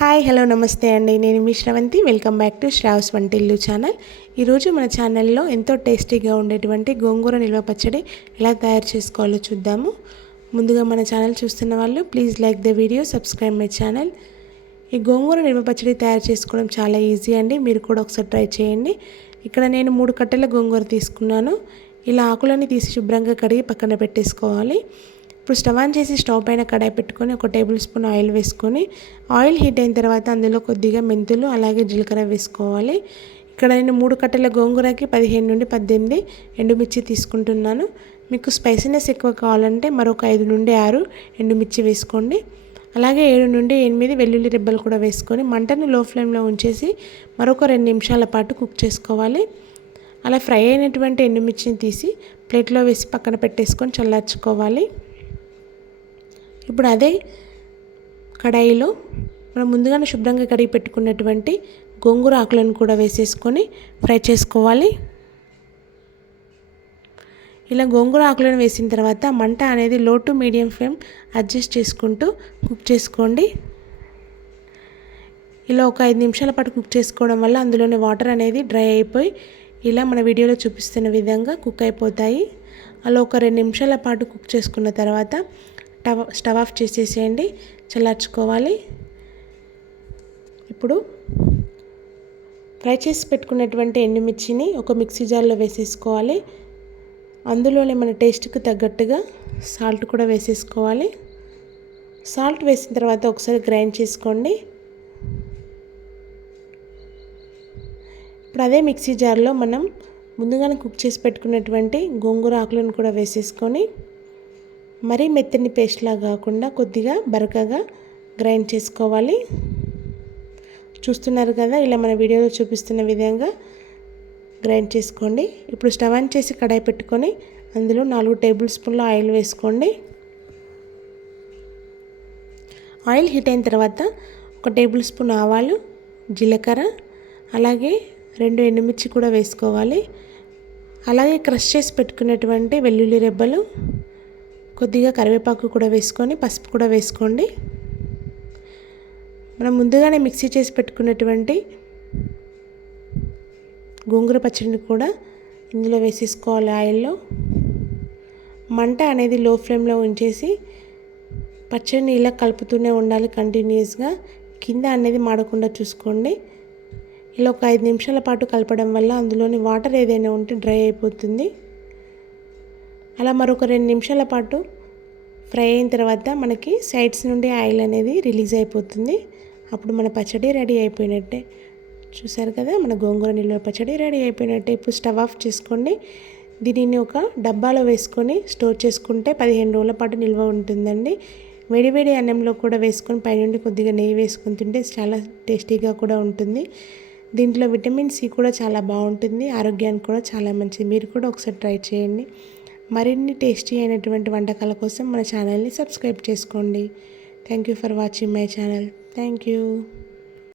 Hi hello నమస్తే అండి. నేను మీ Sravanthi. Welcome back to Sravs Vantillu channel. ఈరోజు మన ఛానల్లో ఎంతో టేస్టీగా ఉండేటువంటి గోంగూర నిల్వ పచ్చడి ఎలా తయారు చేసుకోవాలో చూద్దాము. ముందుగా మన ఛానల్ చూస్తున్న వాళ్ళు please like the video, subscribe my channel. ఈ గోంగూర నిల్వ పచ్చడి తయారు చేసుకోవడం చాలా ఈజీ అండి. మీరు కూడా ఒకసారి ట్రై చేయండి. ఇక్కడ నేను 3 కట్టెల గోంగూర తీసుకున్నాను. ఇలా ఆకులని తీసి శుభ్రంగా కడిగి పక్కన పెట్టేసుకోవాలి. ఇప్పుడు స్టవ్ ఆన్ చేసి స్టవ్ పైన కడాయి పెట్టుకొని 1 టేబుల్ స్పూన్ ఆయిల్ వేసుకొని ఆయిల్ హీట్ అయిన తర్వాత అందులో కొద్దిగా మెంతులు అలాగే జీలకర్ర వేసుకోవాలి. ఇక్కడ నేను 3 కట్టెల గోంగూరకి 15 నుండి 18 ఎండుమిర్చి తీసుకుంటున్నాను. మీకు స్పైసీనెస్ ఎక్కువ కావాలంటే మరొక 5 నుండి 6 ఎండుమిర్చి వేసుకోండి. అలాగే 7 నుండి 8 వెల్లుల్లి రెబ్బలు కూడా వేసుకొని మంటను లో ఫ్లేమ్లో ఉంచేసి మరొక 2 నిమిషాల పాటు కుక్ చేసుకోవాలి. అలా ఫ్రై అయినటువంటి ఎండుమిర్చిని తీసి ప్లేట్లో వేసి పక్కన పెట్టేసుకొని చల్లార్చుకోవాలి. ఇప్పుడు అదే కడాయిలో మనం ముందుగానే శుభ్రంగా కడిగి పెట్టుకున్నటువంటి గోంగూర ఆకులను కూడా వేసేసుకొని ఫ్రై చేసుకోవాలి. ఇలా గోంగూర ఆకులను వేసిన తర్వాత మంట అనేది లో టు మీడియం ఫ్లేమ్ అడ్జస్ట్ చేసుకుంటూ కుక్ చేసుకోండి. ఇలా ఒక 5 నిమిషాల పాటు కుక్ చేసుకోవడం వల్ల అందులోని వాటర్ అనేది డ్రై అయిపోయి ఇలా మన వీడియోలో చూపిస్తున్న విధంగా కుక్ అయిపోతాయి. అలా ఒక 2 నిమిషాల పాటు కుక్ చేసుకున్న తర్వాత స్టవ్ ఆఫ్ చేసేసేయండి, చల్లార్చుకోవాలి. ఇప్పుడు ఫ్రై చేసి పెట్టుకున్నటువంటి ఎండుమిర్చిని ఒక మిక్సీ జార్లో వేసేసుకోవాలి. అందులోనే మన టేస్ట్కి తగ్గట్టుగా సాల్ట్ కూడా వేసేసుకోవాలి. సాల్ట్ వేసిన తర్వాత ఒకసారి గ్రైండ్ చేసుకోండి. ఇప్పుడు అదే మిక్సీ జార్లో మనం ముందుగానే కుక్ చేసి పెట్టుకున్నటువంటి గోంగూర ఆకులను కూడా వేసేసుకొని మరీ మెత్తని పేస్ట్లా కాకుండా కొద్దిగా బరకగా గ్రైండ్ చేసుకోవాలి. చూస్తున్నారు కదా, ఇలా మన వీడియోలో చూపిస్తున్న విధంగా గ్రైండ్ చేసుకోండి. ఇప్పుడు స్టవ్ ఆన్ చేసి కడాయి పెట్టుకొని అందులో 4 టేబుల్ స్పూన్ల ఆయిల్ వేసుకోండి. ఆయిల్ హీట్ అయిన తర్వాత 1 టేబుల్ స్పూన్ ఆవాలు, జీలకర్ర అలాగే 2 ఎండుమిర్చి కూడా వేసుకోవాలి. అలాగే క్రష్ చేసి పెట్టుకున్నటువంటి వెల్లుల్లి రెబ్బలు, కొద్దిగా కరివేపాకు కూడా వేసుకొని పసుపు కూడా వేసుకోండి. మనం ముందుగానే మిక్సీ చేసి పెట్టుకున్నటువంటి గోంగూర పచ్చడిని కూడా ఇందులో వేసేసుకోవాలి. ఆయిల్లో మంట అనేది లో ఫ్లేమ్లో ఉంచేసి పచ్చడిని ఇలా కలుపుతూనే ఉండాలి కంటిన్యూస్గా. కింద అనేది మాడకుండా చూసుకోండి. ఇలా ఒక 5 నిమిషాల పాటు కలపడం వల్ల అందులోని వాటర్ ఏదైనా ఉంటే డ్రై అయిపోతుంది. అలా మరొక 2 నిమిషాల పాటు ఫ్రై అయిన తర్వాత మనకి సైడ్స్ నుండి ఆయిల్ అనేది రిలీజ్ అయిపోతుంది. అప్పుడు మన పచ్చడి రెడీ అయిపోయినట్టే. చూసారు కదా, మన గోంగూర నిల్వ పచ్చడి రెడీ అయిపోయినట్టే. ఇప్పుడు స్టవ్ ఆఫ్ చేసుకోండి. దీనిని ఒక డబ్బాలో వేసుకొని స్టోర్ చేసుకుంటే 15 రోజుల పాటు నిల్వ ఉంటుందండి. వేడివేడి అన్నంలో కూడా వేసుకొని పైనుండి కొద్దిగా నెయ్యి వేసుకొని తింటే చాలా టేస్టీగా కూడా ఉంటుంది. దీంట్లో విటమిన్ సి కూడా చాలా బాగుంటుంది, ఆరోగ్యానికి కూడా చాలా మంచిది. మీరు కూడా ఒకసారి ట్రై చేయండి. మరిన్ని టేస్టీ అయినటువంటి వంటకాల కోసం మన ఛానల్ని సబ్స్క్రైబ్ చేసుకోండి. Thank you for watching my channel. Thank you.